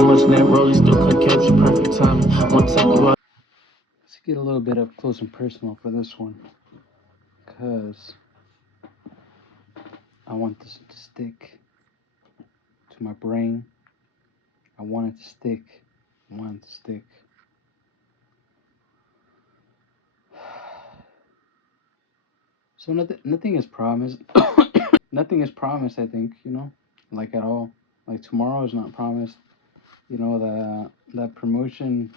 So much net rolling, still couldn't capture perfect timing. One talk about. Let's get a little bit up close and personal for this one, because I want this to stick to my brain. I want it to stick. I want it to stick. So nothing is promised. Nothing is promised, I think, like at all. Like tomorrow is not promised. That promotion,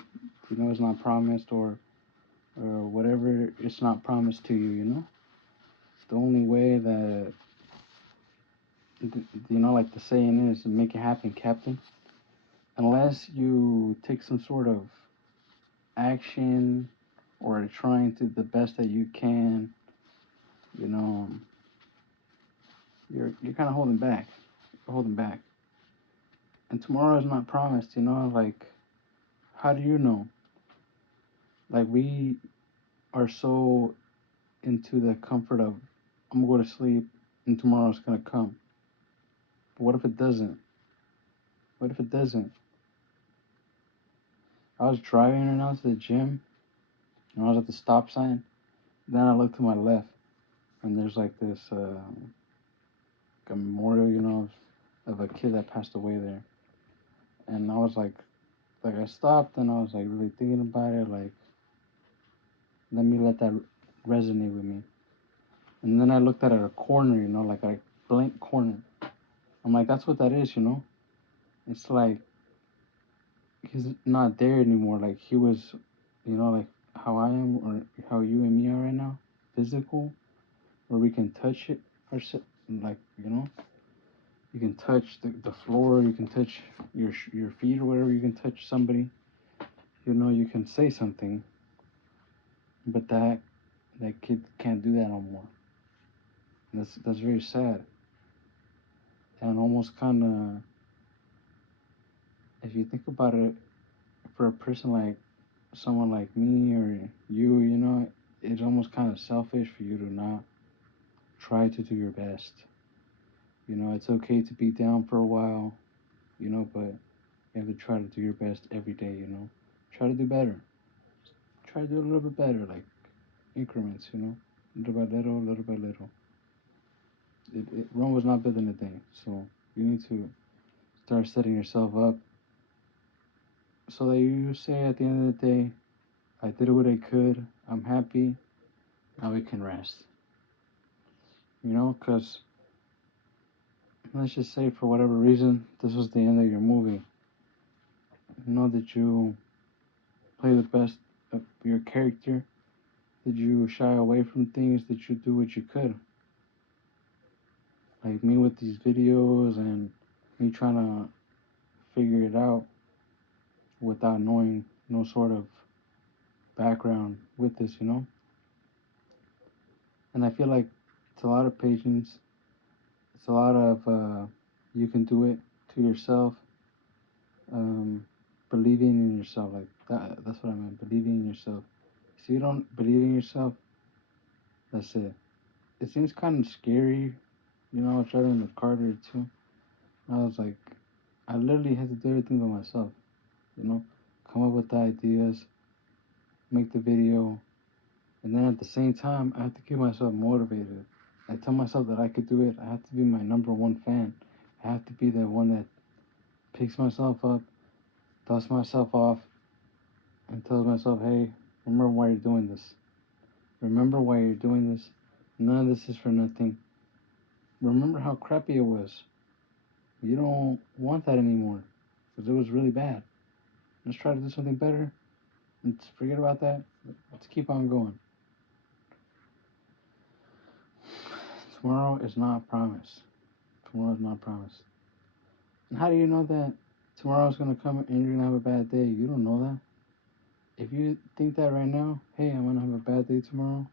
is not promised, or whatever, it's not promised to you. The only way that, like the saying is, make it happen, Captain. Unless you take some sort of action or trying to the best that you can, you know, you're kind of holding back. You're holding back. And tomorrow is not promised, like, how do you know? Like, we are so into the comfort of, I'm gonna go to sleep and tomorrow's gonna come. But what if it doesn't? What if it doesn't? I was driving right now to the gym, and I was at the stop sign. Then I looked to my left, and there's like this a memorial, of a kid that passed away there. And I was like I stopped, and I was like really thinking about it, like, let me let that resonate with me. And then I looked at a corner, like a blank corner. I'm like, that's what that is. It's like he's not there anymore. Like he was, like how I am or how you and me are right now, physical, where we can touch it, or like, you can touch the floor, you can touch your feet or whatever, you can touch somebody, you can say something, but that kid can't do that no more. And that's very sad, and almost kind of, if you think about it, for a person like someone like me or you, it's almost kind of selfish for you to not try to do your best. It's okay to be down for a while, but you have to try to do your best every day. Try to do better. Try to do a little bit better, like increments, little by little, little by little. Rome was not built in a day, so you need to start setting yourself up so that you say at the end of the day, I did what I could, I'm happy, now we can rest. Because let's just say for whatever reason, this was the end of your movie. Know that you play the best of your character. Did you shy away from things? Did you do what you could? Like me with these videos and me trying to figure it out without knowing no sort of background with this. And I feel like it's a lot of patience. It's a lot of you can do it to yourself. Believing in yourself, like that's what I meant. Believing in yourself. If you don't believe in yourself, that's it. It seems kind of scary. I was driving the car there too. I was like, I literally had to do everything by myself. Come up with the ideas, make the video, and then at the same time, I have to keep myself motivated. I tell myself that I could do it. I have to be my number one fan. I have to be the one that picks myself up, dusts myself off, and tells myself, hey, remember why you're doing this. Remember why you're doing this. None of this is for nothing. Remember how crappy it was. You don't want that anymore because it was really bad. Let's try to do something better. Let's forget about that. Let's keep on going. Tomorrow is not promised. Tomorrow is not promised. And how do you know that tomorrow is going to come and you're going to have a bad day? You don't know that. If you think that right now, hey, I'm going to have a bad day tomorrow,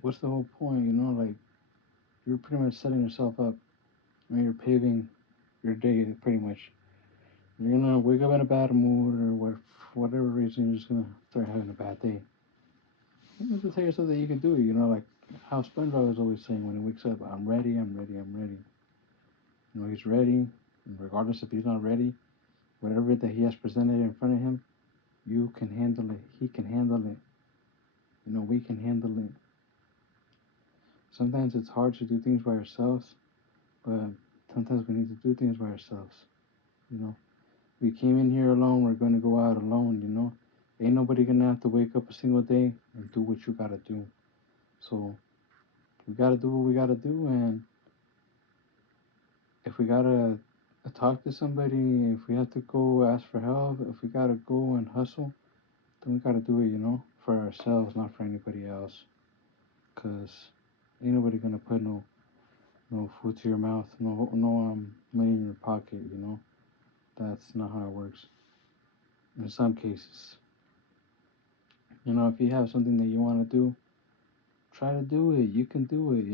what's the whole point? Like, you're pretty much setting yourself up. You're paving your day pretty much. You're going to wake up in a bad mood, or for whatever reason, you're just going to start having a bad day. You have to tell yourself that you can do it, like how SpongeBob is always saying when he wakes up, I'm ready, I'm ready, I'm ready. He's ready. And regardless if he's not ready, whatever that he has presented in front of him, you can handle it. He can handle it. We can handle it. Sometimes it's hard to do things by ourselves, but sometimes we need to do things by ourselves. You know, we came in here alone. We're going to go out alone. Ain't nobody gonna have to wake up a single day and do what you gotta do. So we gotta do what we gotta do, and if we gotta talk to somebody, if we have to go ask for help, if we gotta go and hustle, then we gotta do it, for ourselves, not for anybody else. Cause ain't nobody gonna put no food to your mouth, no money in your pocket. That's not how it works. In some cases, if you have something that you want to do, try to do it. You can do it.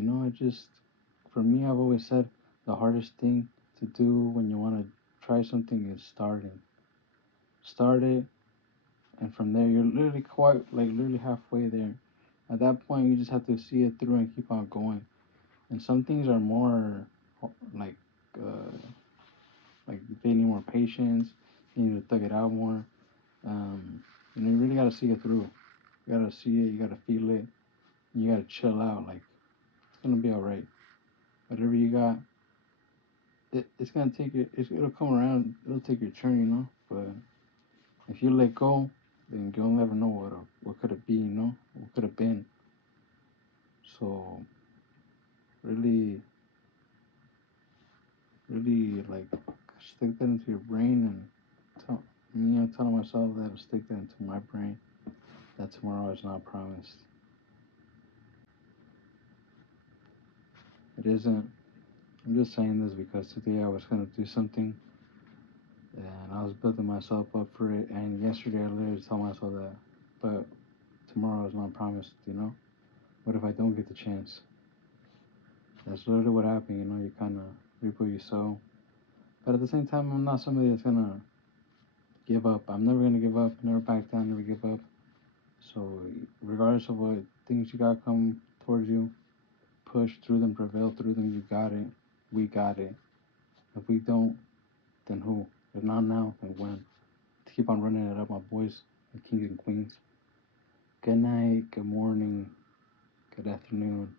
For me, I've always said the hardest thing to do when you want to try something is starting. Start it, and from there, you're literally quite, like, literally halfway there. At that point, you just have to see it through and keep on going. And some things are more, like, uh, like they need more patience. You need to thug it out more. You really gotta see it through. You gotta see it. You gotta feel it. You gotta chill out. Like, it's gonna be all right. Whatever you got, it's gonna take it. It'll come around. It'll take your turn, But if you let go, then you'll never know what could it be, What could have been. So really, really, like, stick that into your brain, and I'm telling myself that to stick that into my brain. That tomorrow is not promised. It isn't. I'm just saying this because today I was gonna do something, and I was building myself up for it. And yesterday I literally told myself that, but tomorrow is not promised. What if I don't get the chance? That's literally what happened. You kind of reap what you sow. But at the same time, I'm not somebody that's gonna give up. I'm never gonna give up. Never back down. Never give up. So regardless of what things you got come towards you, push through them, prevail through them. You got it. We got it. If we don't, then who? If not now, then when? To keep on running it up, my boys and kings and queens. Good night. Good morning. Good afternoon.